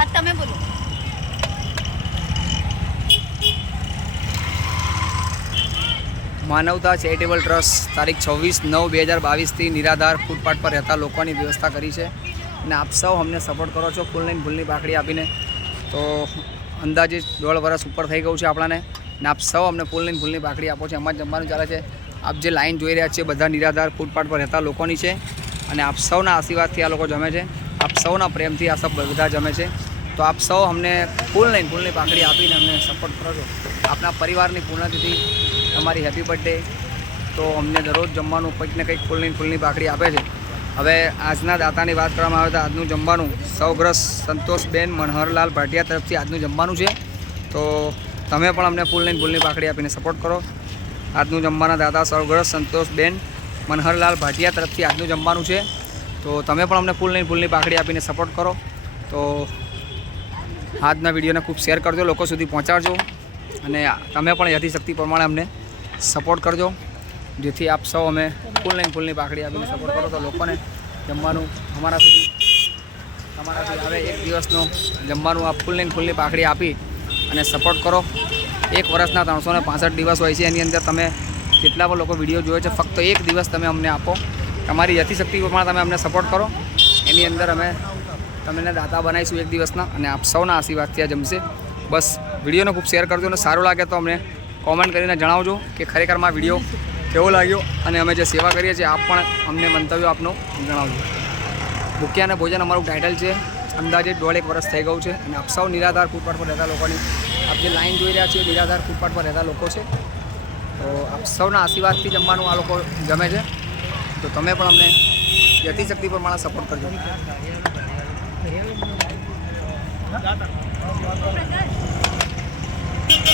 આ તમે બોલો. માનવતા ચેરિટેબલ ટ્રસ્ટ તારીખ છવ્વીસ નવ બે હજાર બાવીસથી નિરાધાર ફૂટપાથ પર રહેતા લોકોની વ્યવસ્થા કરી છે અને આપ સૌ અમને સપોર્ટ કરો છો ફૂલ લઈને ભૂલની પાકડી આપીને. તો અંદાજે દોઢ વર્ષ ઉપર થઈ ગયું છે આપણાને અને આપ સૌ અમને ફૂલ લઈને ભૂલની પાકડી આપો છો, એમાં જમવાનું ચાલે છે. આપ જે લાઈન જોઈ રહ્યા છે, બધા નિરાધાર ફૂટપાથ પર રહેતા લોકોની છે અને આપ સૌના આશીર્વાદથી આ લોકો જમે છે. આપ સૌના પ્રેમથી આ સબ બધા જમે છે. તો આપ સૌ અમને ફૂલ નહીં, ફૂલની પાકડી આપીને અમને સપોર્ટ કરો છો. આપના પરિવારની પૂર્ણતિથિ તમારી હેપી બર્થડે. તો અમને દરરોજ જમવાનું કંઈક ને કંઈક ફૂલની ફૂલની પાકડી આપે છે. હવે આજના દાતાની વાત કરવામાં આવે તો આજનું જમવાનું સૌગ્રસ્ત સંતોષબેન મનહરલાલ ભાટિયા તરફથી આજનું જમવાનું છે. તો તમે પણ અમને ફૂલની ફૂલની પાકડી આપીને સપોર્ટ કરો. આજનું જમવાના દાતા સૌગ્રસ્ત સંતોષબેન મનહરલાલ ભાટિયા તરફથી આજનું જમવાનું છે. તો તમે પણ અમને ફૂલની ફૂલની પાકડી આપીને સપોર્ટ કરો. તો આજના વિડીયોને ખૂબ શેર કરજો, લોકો સુધી પહોંચાડજો. અને તમે પણ યથિશક્તિ પ્રમાણે અમને સપોર્ટ કરજો. જેથી આપ સૌ અમે ફૂલ નહીં ફૂલની પાકડી આપીને સપોર્ટ કરો. તો લોકોને જમવાનું અમારા સુધી તમારાથી આવે. એક દિવસનો જમવાનું આ ફૂલ નહીં ફૂલની પાકડી આપી અને સપોર્ટ કરો. એક વર્ષના ત્રણસો ને દિવસ હોય છે. એની અંદર તમે જેટલા પણ લોકો વીડિયો જોયો છે, ફક્ત એક દિવસ તમે અમને આપો. તમારી યથિશક્તિ પ્રમાણે તમે અમને સપોર્ટ કરો. એની અંદર અમે તમને દાતા બનાવીશું એક દિવસના અને આપ સૌના આશીર્વાદથી આ જમશે. બસ, વિડીયોને ખૂબ શેર કરજો અને સારું લાગે તો અમને કોમેન્ટ કરીને જણાવજો કે ખરેખરમાં વીડિયો કેવો લાગ્યો અને અમે જે સેવા કરીએ છીએ, આપ પણ અમને મંતવ્યો આપનું જણાવજો. ભૂખ્યા અને ભોજન અમારું ટાઇટલ છે, અંદાજે દોઢ એક વર્ષ થઈ ગયું છે અને આપ સૌ નિરાધાર ફૂટપાથ પર રહેતા લોકોની, આપ જે લાઈન જોઈ રહ્યા છીએ, નિરાધાર ફૂટપાથ પર રહેતા લોકો છે. તો આપ સૌના આશીર્વાદથી જમવાનું આ લોકો જમે છે. તો તમે પણ અમને યથાશક્તિ પ્રમાણે સપોર્ટ કરજો.